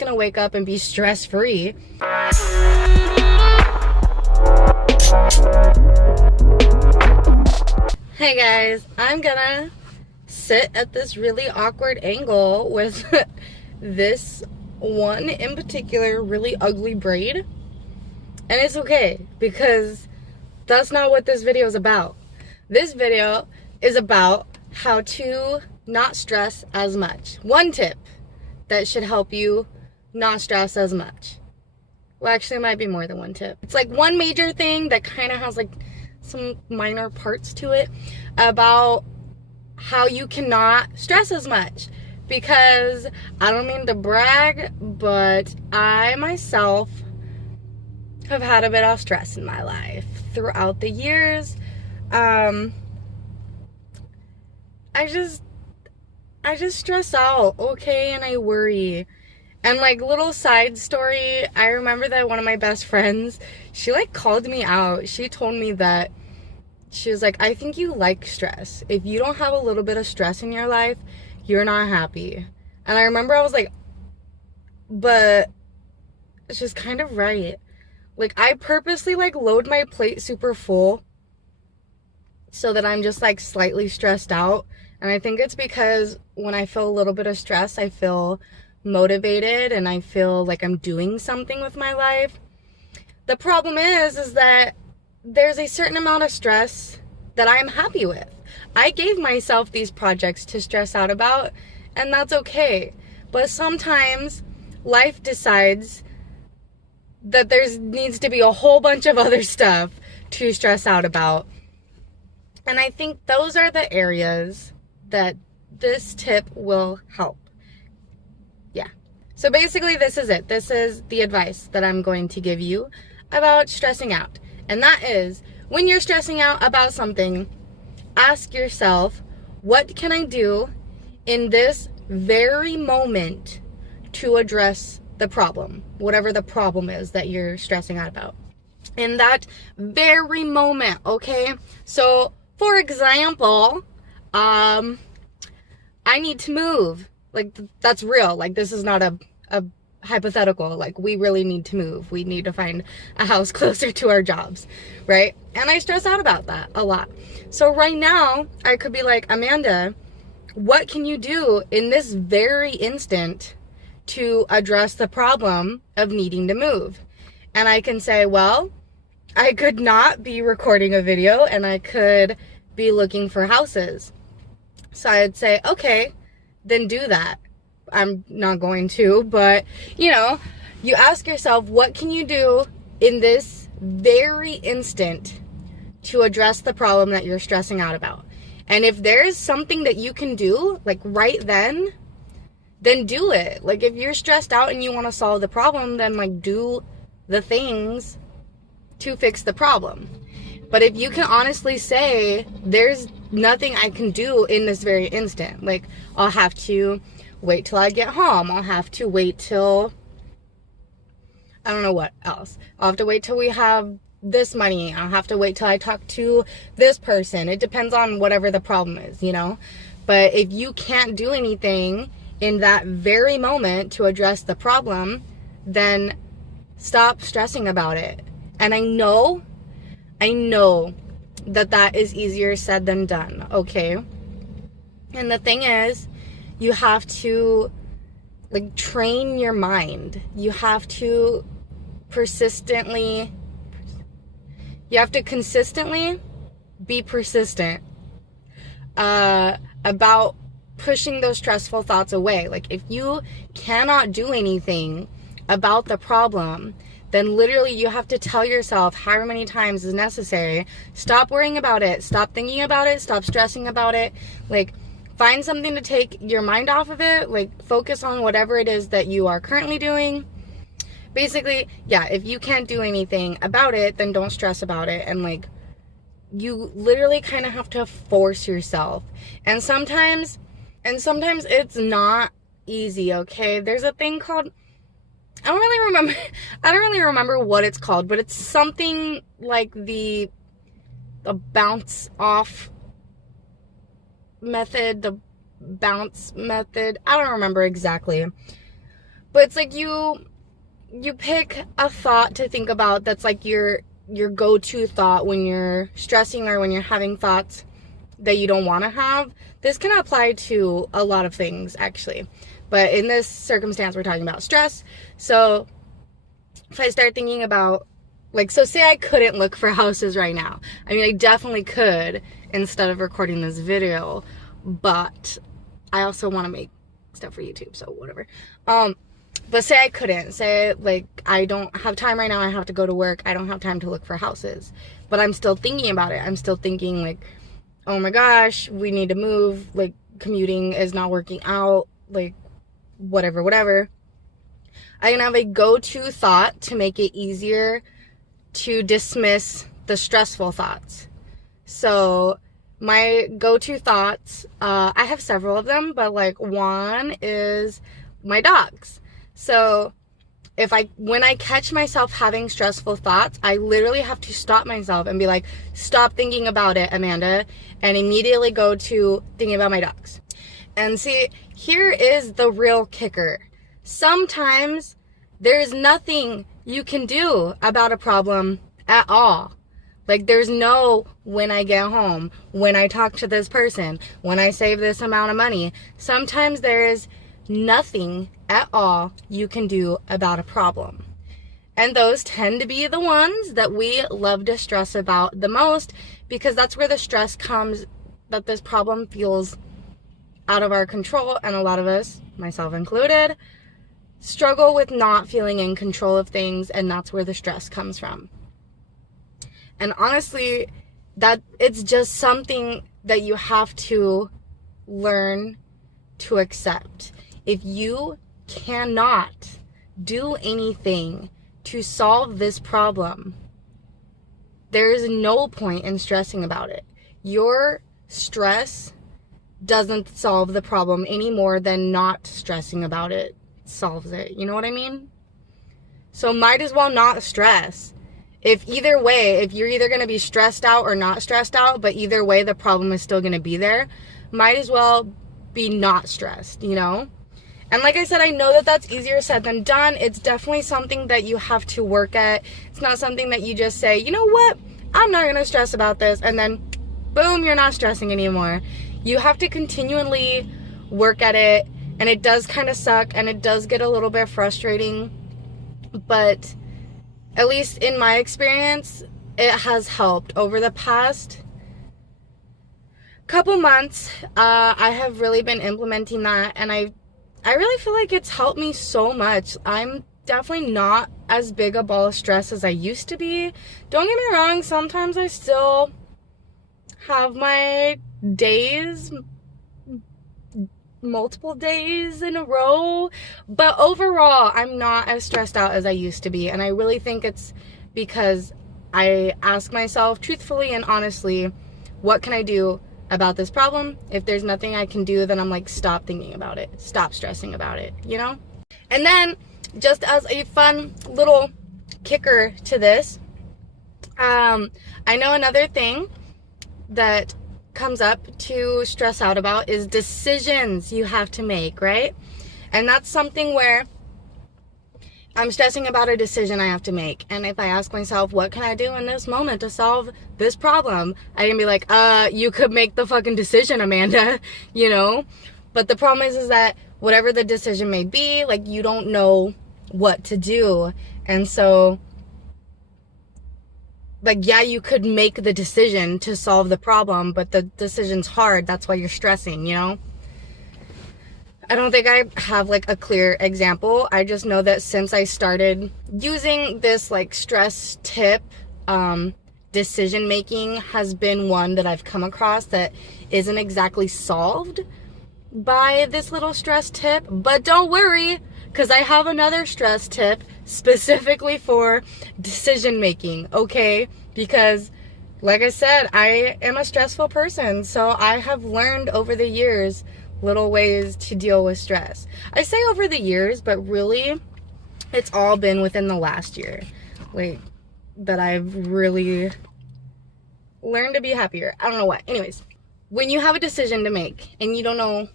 Gonna wake up and be stress-free. Hey guys, I'm gonna sit at this really awkward angle with this one in particular really ugly braid, and it's okay because that's not what this video is about. This video is about how to not stress as much. One tip that should help you not stress as much. Well, actually, it might be more than one tip. It's like one major thing that kind of has like some minor parts to it about how you cannot stress as much. Because I don't mean to brag, but I myself have had a bit of stress in my life throughout the years. I just stress out, okay, and I worry. And like, little side story, I remember that one of my best friends, she like called me out. She told me that she was like, I think you like stress. If you don't have a little bit of stress in your life, you're not happy. And I remember I was like, but she's kind of right. Like, I purposely like load my plate super full so that I'm just like slightly stressed out. And I think it's because when I feel a little bit of stress, I feel motivated and I feel like I'm doing something with my life. The problem is that there's a certain amount of stress that I'm happy with. I gave myself these projects to stress out about, and that's okay. But sometimes life decides that there needs to be a whole bunch of other stuff to stress out about. And I think those are the areas that this tip will help. Yeah. So basically this is it. This is the advice that I'm going to give you about stressing out. And that is, when you're stressing out about something, ask yourself, what can I do in this very moment to address the problem? Whatever the problem is that you're stressing out about. In that very moment, okay? So, for example, I need to move. Like, that's real. Like, this is not a hypothetical. Like, we really need to move. We need to find a house closer to our jobs, right? And I stress out about that a lot. So right now, I could be like, Amanda, what can you do in this very instant to address the problem of needing to move? And I can say, well, I could not be recording a video and I could be looking for houses. So I'd say, okay, then do that. I'm not going to, but you know, you ask yourself, what can you do in this very instant to address the problem that you're stressing out about? And if there's something that you can do, like right then do it. Like, if you're stressed out and you want to solve the problem, then like do the things to fix the problem. But if you can honestly say, there's nothing I can do in this very instant, like I'll have to wait till I get home, I'll have to wait till, I don't know what else, I'll have to wait till we have this money, I'll have to wait till I talk to this person. It depends on whatever the problem is, you know. But if you can't do anything in that very moment to address the problem, then stop stressing about it. And I know that is easier said than done, okay? And the thing is, you have to like train your mind. You have to consistently be persistent about pushing those stressful thoughts away. Like, if you cannot do anything about the problem, then literally you have to tell yourself however many times is necessary, stop worrying about it, stop thinking about it, stop stressing about it. Like, find something to take your mind off of it. Like, focus on whatever it is that you are currently doing. Basically, yeah, if you can't do anything about it, then don't stress about it. And like, you literally kind of have to force yourself. And sometimes it's not easy, okay? There's a thing called, I don't really remember what it's called, but it's something like the bounce off method, the bounce method. I don't remember exactly. But it's like you pick a thought to think about that's like your go-to thought when you're stressing or when you're having thoughts that you don't want to have. This can apply to a lot of things, actually. But in this circumstance, we're talking about stress. So if I start thinking about, like, so say I couldn't look for houses right now. I mean, I definitely could instead of recording this video, but I also want to make stuff for YouTube, so whatever. But say I couldn't. Say, like, I don't have time right now. I have to go to work. I don't have time to look for houses. But I'm still thinking about it. I'm still thinking, like, oh my gosh, we need to move. Like, commuting is not working out. Like, whatever. I can have a go-to thought to make it easier to dismiss the stressful thoughts. So my go-to thoughts, I have several of them, but like one is my dogs. So when I catch myself having stressful thoughts, I literally have to stop myself and be like, stop thinking about it, Amanda, and immediately go to thinking about my dogs. And see, here is the real kicker. Sometimes there's nothing you can do about a problem at all. Like, there's no when I get home, when I talk to this person, when I save this amount of money. Sometimes there is nothing at all you can do about a problem. And those tend to be the ones that we love to stress about the most, because that's where the stress comes, that this problem feels out of our control. And a lot of us, myself included, struggle with not feeling in control of things, and that's where the stress comes from. And honestly, that it's just something that you have to learn to accept. If you cannot do anything to solve this problem, there is no point in stressing about it. Your stress doesn't solve the problem any more than not stressing about it solves it. You know what I mean? So might as well not stress. If either way, if you're either going to be stressed out or not stressed out, but either way the problem is still going to be there, might as well be not stressed, you know? And like I said, I know that that's easier said than done. It's definitely something that you have to work at. It's not something that you just say, you know what, I'm not going to stress about this, and then boom, you're not stressing anymore. You have to continually work at it, and it does kind of suck, and it does get a little bit frustrating, but at least in my experience, it has helped. Over the past couple months, I have really been implementing that, and I really feel like it's helped me so much. I'm definitely not as big a ball of stress as I used to be. Don't get me wrong, sometimes I still have my days, multiple days in a row, but overall I'm not as stressed out as I used to be. And I really think it's because I ask myself truthfully and honestly, what can I do about this problem? If there's nothing I can do, then I'm like, stop thinking about it, stop stressing about it, you know? And then just as a fun little kicker to this, I know another thing that comes up to stress out about is decisions you have to make, right? And that's something where I'm stressing about a decision I have to make. And if I ask myself, what can I do in this moment to solve this problem? I can be like, you could make the fucking decision, Amanda, you know? But the problem is that whatever the decision may be, like, you don't know what to do. And so, like, yeah, you could make the decision to solve the problem, but the decision's hard. That's why you're stressing, you know? I don't think I have, like, a clear example. I just know that since I started using this, like, stress tip, decision making has been one that I've come across that isn't exactly solved by this little stress tip. But don't worry, because I have another stress tip specifically for decision making, okay? Because, like I said, I am a stressful person, so I have learned over the years little ways to deal with stress. I say over the years, but really, it's all been within the last year, like, that I've really learned to be happier. I don't know what. Anyways, when you have a decision to make and you don't know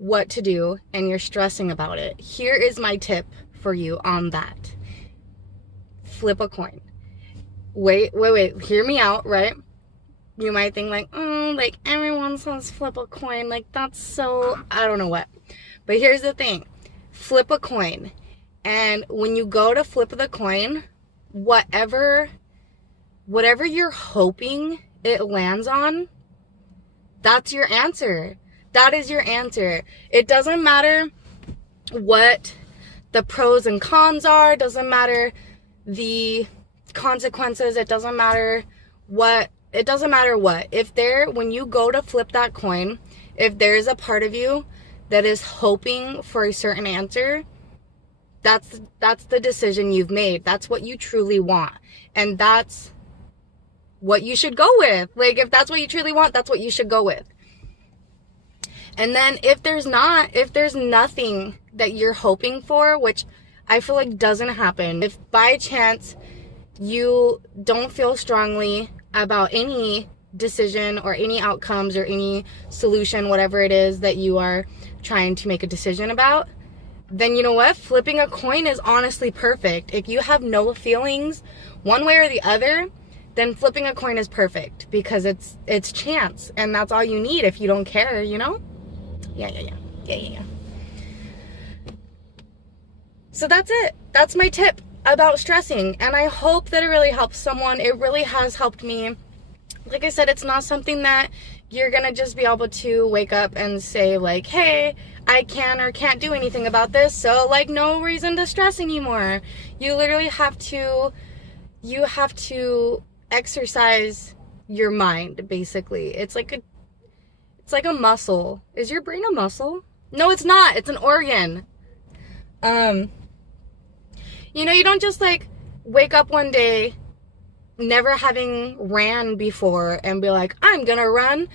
what to do and you're stressing about it, here is my tip for you on that. Flip a coin. Wait, hear me out, right? You might think like, oh, like everyone says flip a coin, like that's so, I don't know what. But here's the thing. Flip a coin. And when you go to flip the coin, whatever you're hoping it lands on, that's your answer. That is your answer. It doesn't matter what the pros and cons are. It doesn't matter the consequences. It doesn't matter what. When you go to flip that coin, if there's a part of you that is hoping for a certain answer, that's the decision you've made. That's what you truly want. And that's what you should go with. Like, if that's what you truly want, that's what you should go with. And then if there's nothing that you're hoping for, which I feel like doesn't happen, if by chance you don't feel strongly about any decision or any outcomes or any solution, whatever it is that you are trying to make a decision about, then you know what? Flipping a coin is honestly perfect. If you have no feelings one way or the other, then flipping a coin is perfect because it's chance, and that's all you need if you don't care, you know? Yeah. So that's it. That's my tip about stressing, and I hope that it really helps someone. It really has helped me. Like I said, it's not something that you're gonna just be able to wake up and say like, hey, I can or can't do anything about this, so like no reason to stress anymore. You literally have to exercise your mind, basically. It's like a muscle. Is your brain a muscle? No, it's not. It's an organ. You know, you don't just like wake up one day never having ran before and be like, I'm gonna run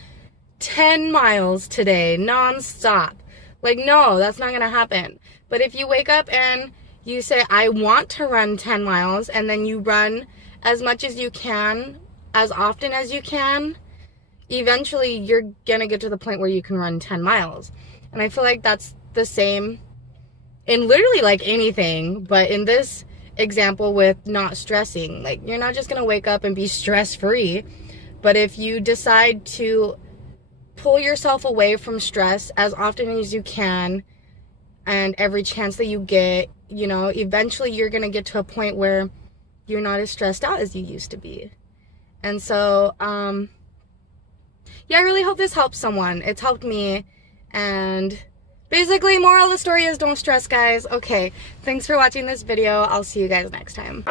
10 miles today nonstop. Like, no, that's not gonna happen. But if you wake up and you say, I want to run 10 miles, and then you run as much as you can, as often as you can, eventually you're gonna get to the point where you can run 10 miles. And I feel like that's the same in literally like anything, but in this example with not stressing, like you're not just gonna wake up and be stress-free, but if you decide to pull yourself away from stress as often as you can and every chance that you get, you know, eventually you're gonna get to a point where you're not as stressed out as you used to be. And so yeah, I really hope this helps someone. It's helped me. And basically, moral of the story is don't stress, guys. Okay, thanks for watching this video. I'll see you guys next time.